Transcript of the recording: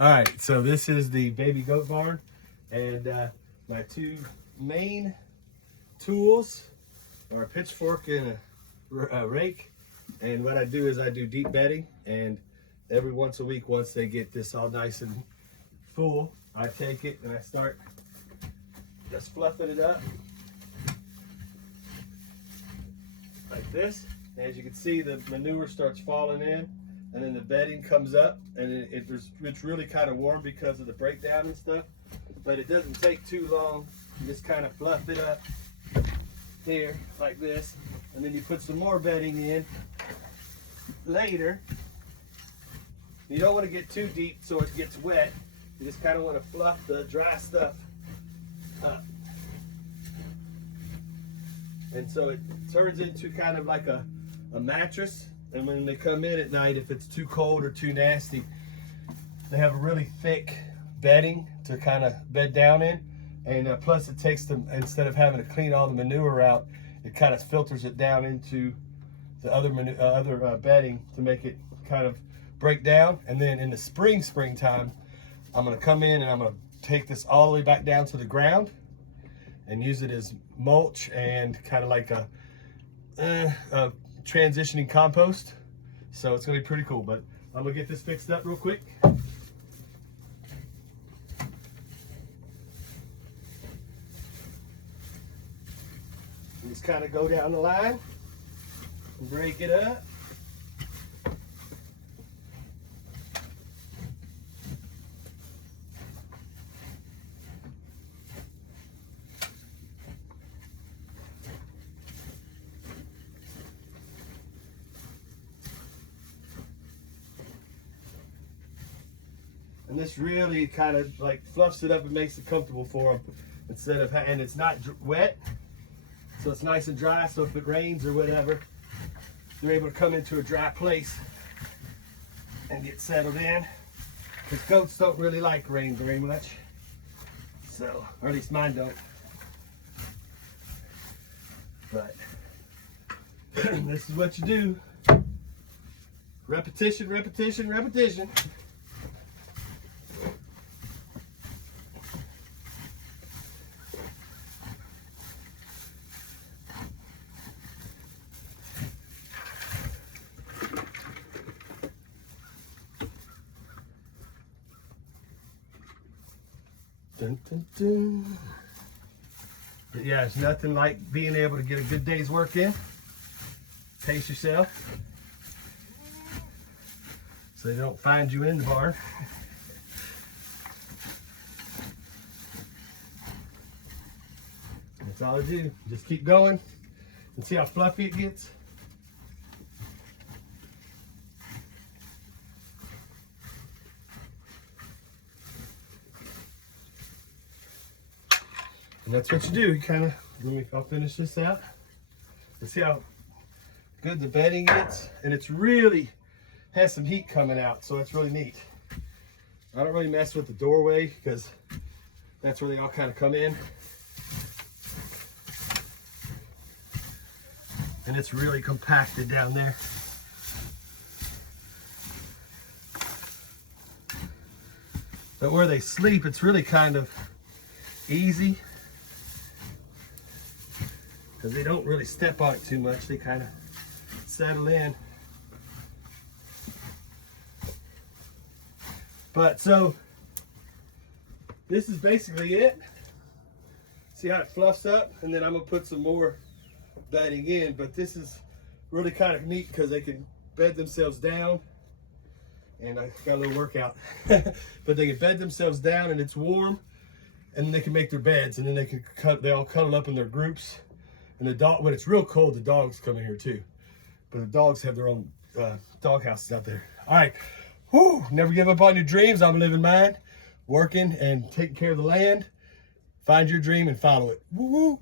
All right, so this is the baby goat barn, and my two main tools are a pitchfork and a rake. And what I do is I do deep bedding, and every once a week, once they get this all nice and full, I take it and I start just fluffing it up like this. And as you can see, the manure starts falling in, and then the bedding comes up, and it's really kind of warm because of the breakdown and stuff. But it doesn't take too long. You just kind of fluff it up here like this, and then you put some more bedding in later. You don't want to get too deep so it gets wet. You just kind of want to fluff the dry stuff up. And so it turns into kind of like a mattress. And when they come in at night, if it's too cold or too nasty, they have a really thick bedding to kind of bed down in. And plus it takes them, instead of having to clean all the manure out, it kind of filters it down into the other bedding to make it kind of break down. And then in the springtime, I'm gonna come in and I'm gonna take this all the way back down to the ground and use it as mulch and kind of like a transitioning compost. So it's gonna be pretty cool, but I'm gonna get this fixed up real quick. Just kind of go down the line, break it up. And this really kind of like fluffs it up and makes it comfortable for them instead of, and it's not wet, so it's nice and dry. So if it rains or whatever, they're able to come into a dry place and get settled in. Because goats don't really like rain very much, so, or at least mine don't. But this is what you do. Repetition, repetition, repetition. Dun, dun, dun. But yeah, it's nothing like being able to get a good day's work in. Pace yourself so they don't find you in the barn. That's all I do. Just keep going and see how fluffy it gets. And that's what you do. You kind of, I'll finish this out. And see how good the bedding gets. And it's really has some heat coming out, so it's really neat. I don't really mess with the doorway because that's where they all kind of come in. And it's really compacted down there. But where they sleep, it's really kind of easy, because they don't really step on it too much. They kind of settle in. But so this is basically it. See how it fluffs up? And then I'm gonna put some more bedding in, but this is really kind of neat because they can bed themselves down. And I got a little workout. But they can bed themselves down and it's warm, and they can make their beds, and then they all cuddle up in their groups. And the dog, when it's real cold, the dogs come in here too. But the dogs have their own dog houses out there. All right, whew, never give up on your dreams. I'm living mine, working and taking care of the land. Find your dream and follow it. Woo woo.